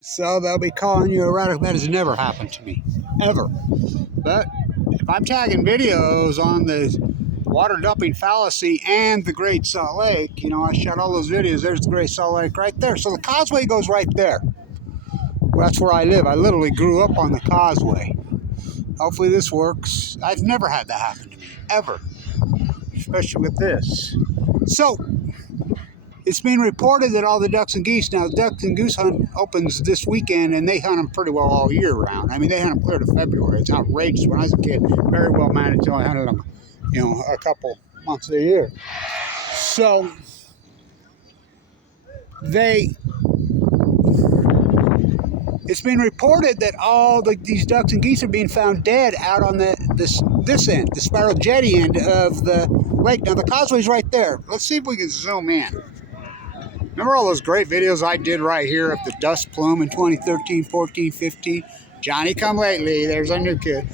So they'll be calling you erratic. That has never happened to me, ever. But if I'm tagging videos on the water dumping fallacy and the Great Salt Lake, I shot all those videos. There's the Great Salt Lake right there. So the causeway goes right there. Well, that's where I live. I literally grew up on the causeway. Hopefully this works. I've never had that happen to me, ever, especially with this. So it's being reported that all the ducks and geese, now the ducks and goose hunt opens this weekend, and they hunt them pretty well all year round. I mean, they hunt them clear to February. It's outrageous. When I was a kid, very well managed. I hunted them, a couple months a year. So it's been reported that all these ducks and geese are being found dead out on this end, the spiral jetty end of the lake. Now the causeway's right there. Let's see if we can zoom in. Remember all those great videos I did right here of the dust plume in 2013, 14, 15? Johnny come lately, there's our new kid.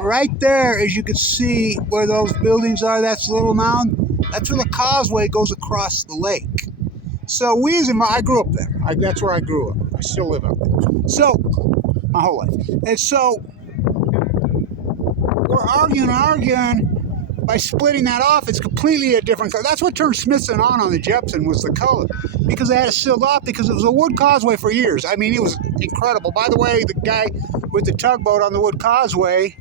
Right there, as you can see where those buildings are, that's the little mound. That's where the causeway goes across the lake. So I grew up there. That's where I grew up. I still live up there. So, my whole life. And so, we're arguing. By splitting that off, it's completely a different color. That's what turned Smithson on the Jepson, was the color. Because they had it sealed off, because it was a wood causeway for years. I mean, it was incredible. By the way, the guy with the tugboat on the wood causeway,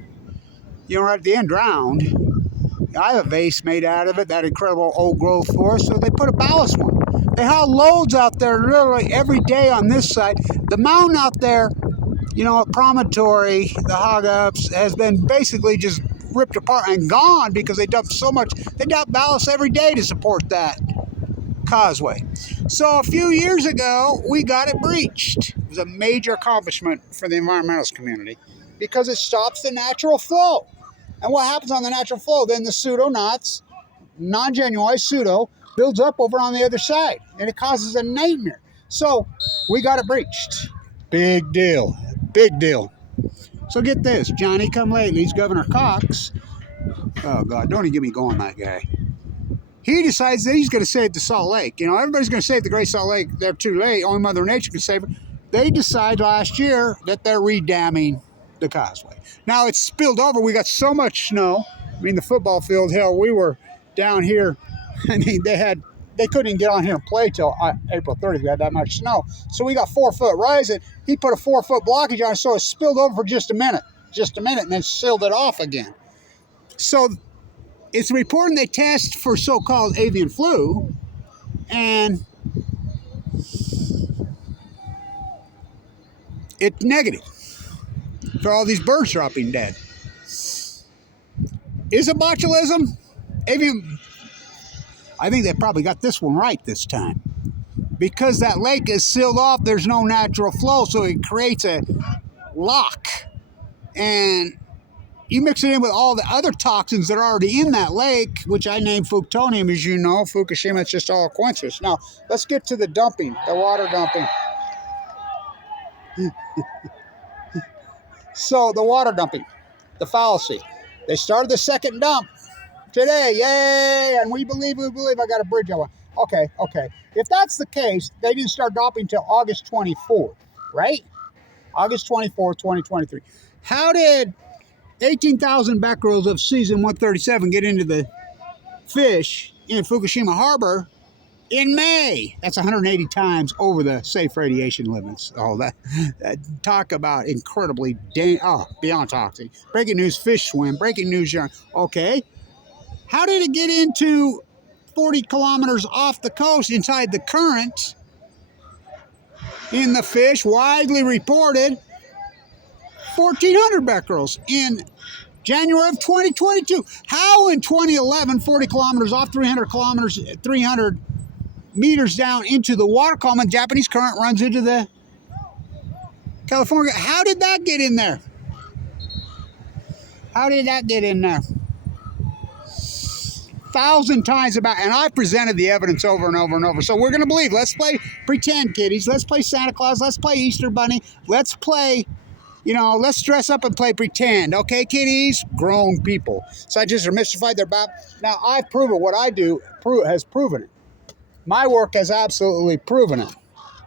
right at the end, drowned. I have a vase made out of it, that incredible old growth forest, so they put a ballast one. They haul loads out there literally every day on this side. The mountain out there, at Promontory, the hog ups, has been basically just ripped apart and gone because they dump so much. They dump ballast every day to support that causeway. So a few years ago, we got it breached. It was a major accomplishment for the environmentalist community because it stops the natural flow. And what happens on the natural flow? Then the pseudoknots, non-genuine pseudo, builds up over on the other side, and it causes a nightmare. So we got it breached. Big deal. Big deal. So get this, Johnny come lately, he's Governor Cox. Oh God, don't even get me going, that guy. He decides that he's going to save the Salt Lake. Everybody's going to save the Great Salt Lake. They're too late. Only Mother Nature can save it. They decide last year that they're redamming the causeway. Now it's spilled over. We got so much snow. I mean, the football field, hell, we were down here. I mean, they couldn't even get on here and play till April 30th. We had that much snow. So we got 4 foot rising. He put a 4 foot blockage on it, so it spilled over for just a minute, and then sealed it off again. So it's reporting they test for so-called avian flu, and it's negative for all these birds dropping dead. Is it botulism? I think they probably got this one right this time. Because that lake is sealed off, there's no natural flow, so it creates a lock. And you mix it in with all the other toxins that are already in that lake, which I named Fuktonium, as you know. Fukushima, it's just all a coincidence. Now, let's get to the dumping, the water dumping. So, the water dumping, the fallacy. They started the second dump today, yay, and we believe I got a bridge on. Okay. If that's the case, they didn't start dumping until August 24th, right? August 24th, 2023. How did 18,000 becquerels of cesium 137 get into the fish in Fukushima Harbor in May? That's 180 times over the safe radiation limits. Oh, that talk about incredibly beyond toxic. Breaking news, fish swim. Breaking news, yarn. Okay. How did it get into 40 kilometers off the coast inside the current in the fish? Widely reported 1,400 becquerels in January of 2022. How in 2011, 40 kilometers off, 300 meters down into the water column, and Japanese current runs into the California? How did that get in there? How did that get in there? 1,000 times about, and I presented the evidence over and over and over. So we're going to believe. Let's play pretend, kiddies. Let's play Santa Claus. Let's play Easter Bunny. Let's play, let's dress up and play pretend. Okay, kiddies? Grown people. Scientists are mystified. They're about. Now, I've proven what I do has proven it. My work has absolutely proven it.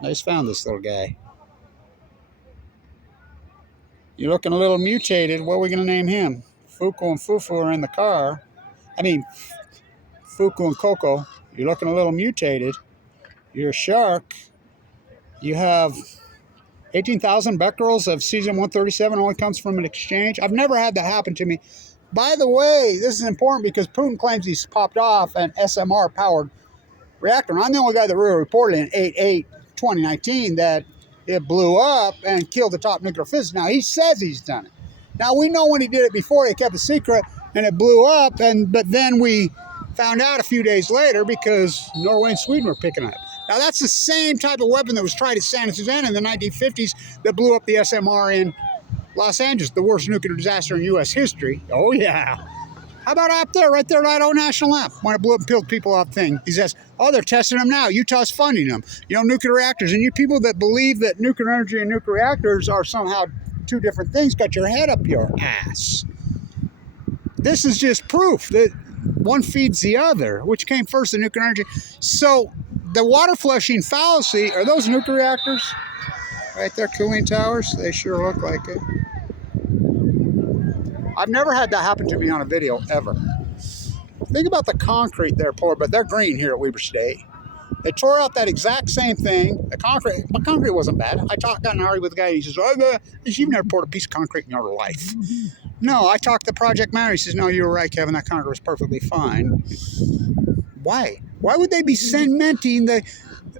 I just found this little guy. You're looking a little mutated. What are we going to name him? Fuku and Fufu are in the car. I mean, Fuku and Coco. You're looking a little mutated. You're a shark. You have 18,000 becquerels of cesium-137 only comes from an exchange. I've never had that happen to me. By the way, this is important because Putin claims he's popped off an SMR-powered reactor. And I'm the only guy that really reported in 8/8/2019 that it blew up and killed the top nuclear physicist. Now, he says he's done it. Now, we know when he did it before, he kept it secret, and it blew up, but then we found out a few days later because Norway and Sweden were picking it up. Now, that's the same type of weapon that was tried at Santa Susana in the 1950s that blew up the SMR in Los Angeles, the worst nuclear disaster in U.S. history. Oh, yeah. How about up there, right there at Idaho National Lab, when it blew up and killed people off thing? He says, oh, they're testing them now. Utah's funding them. You know, nuclear reactors. And you people that believe that nuclear energy and nuclear reactors are somehow two different things, got your head up your ass. This is just proof that one feeds the other. Which came first, the nuclear energy? So the water flushing fallacy, are those nuclear reactors? Right there, cooling towers? They sure look like it. I've never had that happen to me on a video, ever. Think about the concrete they're poured, but they're green here at Weber State. They tore out that exact same thing. The concrete wasn't bad. Got in an argument with a guy, he says, oh, you've never poured a piece of concrete in your life. No, I talked to the project manager. He says, no, you were right, Kevin, that concrete was perfectly fine. Why? Why would they be cementing the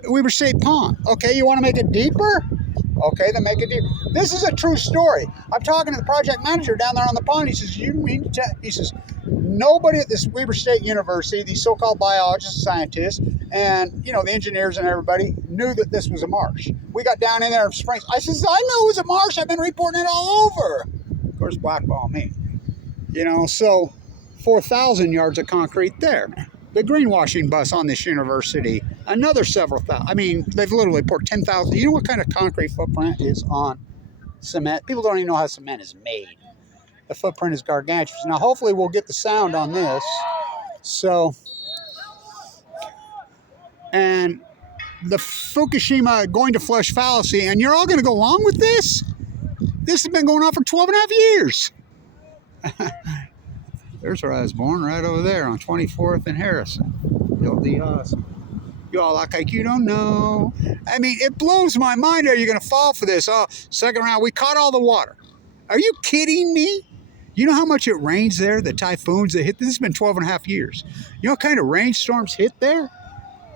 Weber State pond? Okay, you want to make it deeper? Okay, then make it deeper. This is a true story. I'm talking to the project manager down there on the pond. He says, you mean to tell? He says, nobody at this Weber State University, these so-called biologists, scientists, and, you know, the engineers and everybody knew that this was a marsh. We got down in there in Springs. I says, I know it was a marsh. I've been reporting it all over. Of course, blackball me. You know, so 4,000 yards of concrete there. The greenwashing bus on this university, another several thousand. I mean, they've literally poured 10,000. You know what kind of concrete footprint is on cement? People don't even know how cement is made. The footprint is gargantuous. Now, hopefully we'll get the sound on this. So, and the Fukushima going to flush fallacy, and you're all going to go along with this? This has been going on for 12 and a half years. There's where I was born, right over there on 24th and Harrison. Bill Diaz. You all act like you don't know. I mean, it blows my mind. Are you going to fall for this? Oh, second round, we caught all the water. Are you kidding me? You know how much it rains there, the typhoons that hit? This has been 12 and a half years. You know what kind of rainstorms hit there?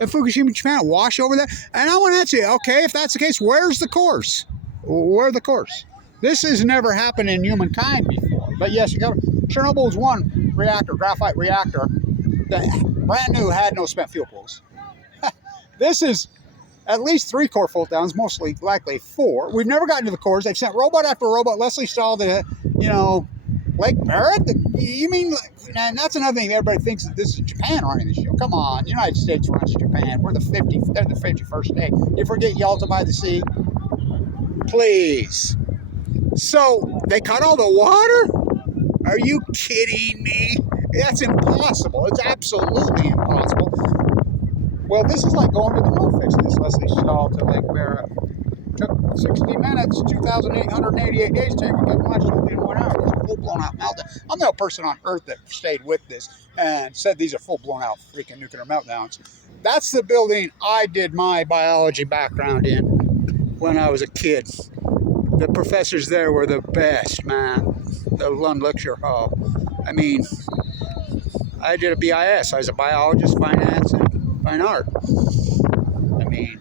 At Fukushima, Japan, wash over there? And I want to ask you, okay, if that's the case, where's the course? Where's the course? This has never happened in humankind before. But yes, you got Chernobyl's one reactor, graphite reactor, that brand new, had no spent fuel pools. This is at least 3 core fault downs, mostly likely 4. We've never gotten to the cores. They've sent robot after robot. Leslie Stahl, Lake Barrett? You mean, and that's another thing. Everybody thinks that this is Japan running the show. Come on, the United States runs Japan. They're the 51st state. You forget Yalta by the Sea? Please. So, they cut all the water? Are you kidding me? That's impossible. It's absolutely impossible. Well, this is like going to the moon fixing this Leslie Stahl to Lake Barrett. Took 60 minutes, 2,888 days to take a good lunch in 1 hour. It's a full-blown out meltdown. I'm the only person on Earth that stayed with this and said these are full-blown out freaking nuclear meltdowns. That's the building I did my biology background in when I was a kid. The professors there were the best, man. The Lund Lecture Hall. I mean, I did a BIS. I was a biologist, finance, and fine art. I mean,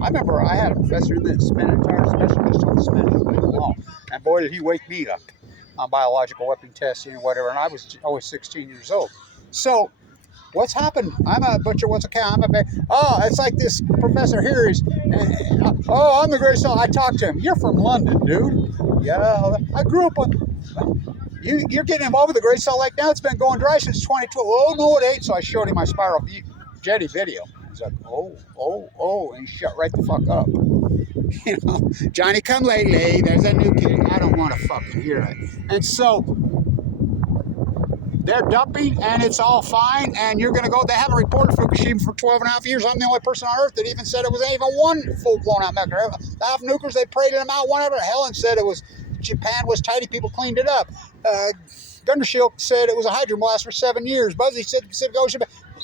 I remember I had a professor that spent an entire semester just on the Spanish wall. And boy, did he wake me up on biological weapon testing and whatever. And I was always 16 years old. So, what's happened? I'm a butcher. What's a cow? I'm a bear. Oh, it's like this professor here is. I'm the greatest. I talked to him. You're from London, dude. Yeah, I grew up on. You're getting involved with the Great Salt Lake now. It's been going dry since 2012. Oh no, it ain't. So I showed him my spiral jetty video. He's like, oh, and he shut right the fuck up. You know, Johnny come lately. There's a new kid. I don't want to fucking hear it. And so. They're dumping, and it's all fine, and you're going to go. They haven't reported Fukushima for 12 and a half years. I'm the only person on Earth that even said it was even one full-blown out nuclear. The half nukers, they paraded them out, whatever. Helen said it was Japan was tidy. People cleaned it up. Gundershield said it was a hydrogen blast for 7 years. Buzzy said the Pacific Ocean.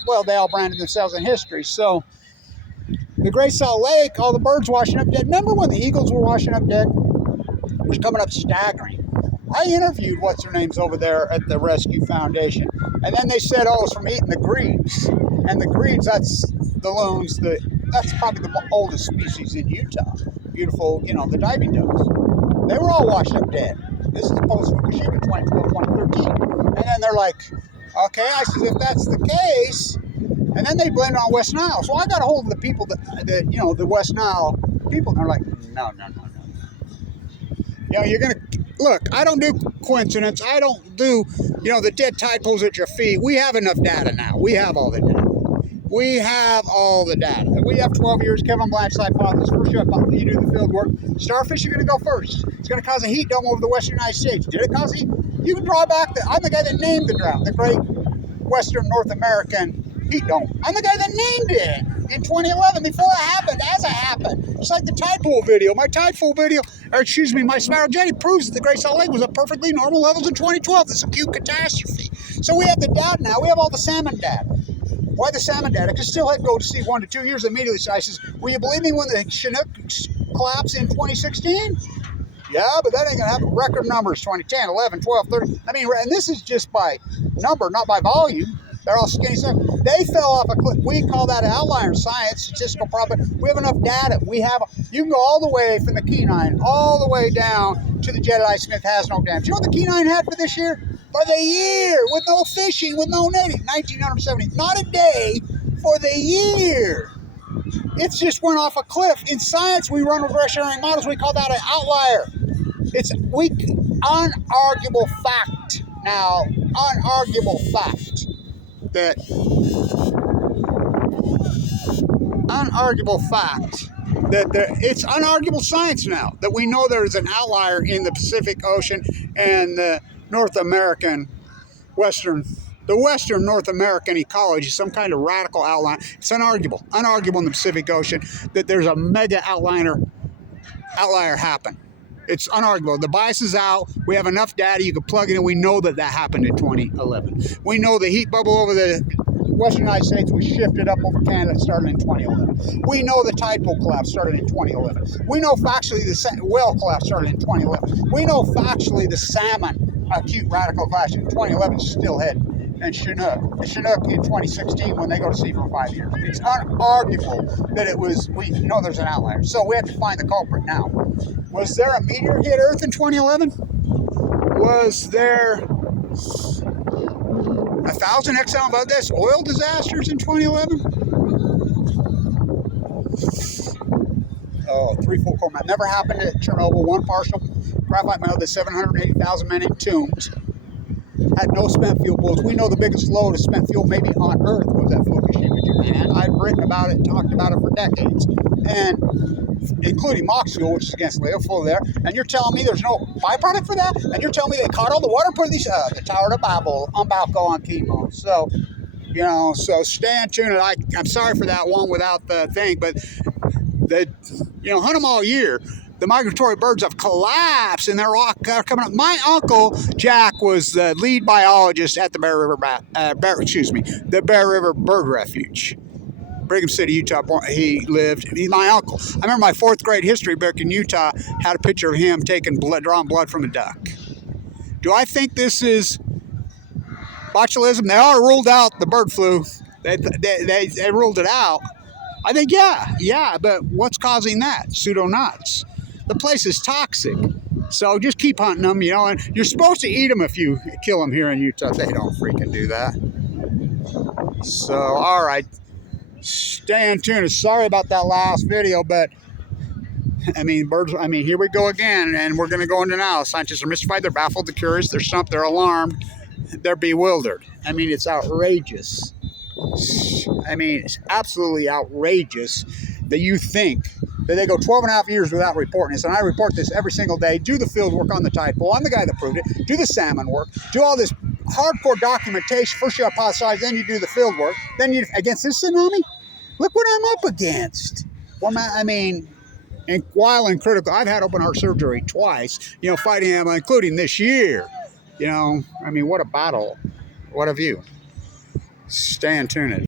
Well, they all branded themselves in history. So the Great Salt Lake, all the birds washing up dead. Remember when the eagles were washing up dead? It was coming up staggering. I interviewed what's-her-names over there at the Rescue Foundation. And then they said, oh, it's from eating the grebes. And the grebes, that's the loons. That's probably the oldest species in Utah. Beautiful, you know, the diving dogs. They were all washed up dead. This is post-Fukushima 2012, 2013. And then they're like, okay, I said, if that's the case, and then they blame it on West Nile. So I got a hold of the people that you know, the West Nile people, and they're like, no. You know, you're going to, look, I don't do coincidence. I don't do, you know, the dead tide pools at your feet. We have enough data now. We have all the data. We have all the data. We have 12 years, Kevin Blanch's hypothesis. First up, you do the field work. Starfish are going to go first. It's going to cause a heat dome over the western United States. Did it cause heat? You can draw back I'm the guy that named the drought, the Great Western North American Heat Dome. I'm the guy that named it in 2011 before it happened, as it happened. It's like the tide pool video. My tide pool video, or excuse me, my spiral jetty proves that the Great Salt Lake was at perfectly normal levels in 2012. This acute catastrophe. So we have the data now. We have all the salmon data. Why the salmon data? Because still had to go to sea 1 to 2 years immediately. So I says, will you believe me when the Chinook collapsed in 2016? Yeah, but that ain't going to happen. Record numbers, 2010, 11, 12, 13. I mean, and this is just by number, not by volume. They're all skinny stuff. They fell off a cliff. We call that an outlier in science, statistical probability. We have enough data. You can go all the way from the Kenine, all the way down to the Jedediah Smith has no dams. You know what the Kenine had for this year? For the year, with no fishing, with no netting, 1,970. Not a day, for the year. It just went off a cliff. In science, we run regressionary models. We call that an outlier. It's unarguable fact. Now, unarguable fact. It's unarguable science now that we know there's an outlier in the Pacific Ocean and the Western North American ecology, some kind of radical outline. It's unarguable in the Pacific Ocean that there's a mega outlier happen. It's unarguable. The bias is out. We have enough data. You can plug it in. We know that happened in 2011. We know the heat bubble over the western United States was shifted up over Canada. It started in 2011. We know the tide pool collapse started in 2011. We know factually the whale collapse started in 2011. We know factually the salmon acute radical collapse in 2011 still heading. And Chinook in 2016 when they go to sea for 5 years. It's unarguable that we know there's an outlier. So we have to find the culprit now. Was there a meteor hit Earth in 2011? Was there 1,000 Exxon Valdez oil disasters in 2011? Oh, 3 full core. Never happened at Chernobyl. 1 partial graphite melt. There's 780,000 men entombed. Had no spent fuel pools. We know the biggest load of spent fuel maybe on Earth was at Fukushima, Japan. I've written about it and talked about it for decades, and including MOX fuel, which is against full there. And you're telling me there's no byproduct for that? And you're telling me they caught all the water, put these the Tower of Babel on Balco on chemo. So, you know, so stay in tune. I'm sorry for that one without the thing, but hunt them all year. The migratory birds have collapsed and they're all coming up. My uncle Jack was the lead biologist at the Bear River Bird Refuge, Brigham City, Utah. He lived. He's my uncle. I remember my 4th grade history book in Utah had a picture of him drawing blood from a duck. Do I think this is botulism? They already ruled out the bird flu. They ruled it out. I think yeah, but what's causing that? Pseudoknots. The place is toxic, so just keep hunting them, you know, and you're supposed to eat them if you kill them here in Utah. They don't freaking do that. So, all right, stay in tune. Sorry about that last video, but I mean, here we go again, and we're going to go into now. Scientists are mystified, they're baffled, they're curious, they're stumped, they're alarmed, they're bewildered. I mean, it's outrageous. I mean, it's absolutely outrageous that you think that they go 12.5 years without reporting this, and I report this every single day. Do the field work on the tide pool. I'm the guy that proved it. Do the salmon work. Do all this hardcore documentation. First you hypothesize, then you do the field work. Then you against this tsunami. Look what I'm up against. Well, I mean, And while in critical, I've had open heart surgery twice, you know, fighting them, including this year. You know, I mean, what a battle. What a view. Stay tuned.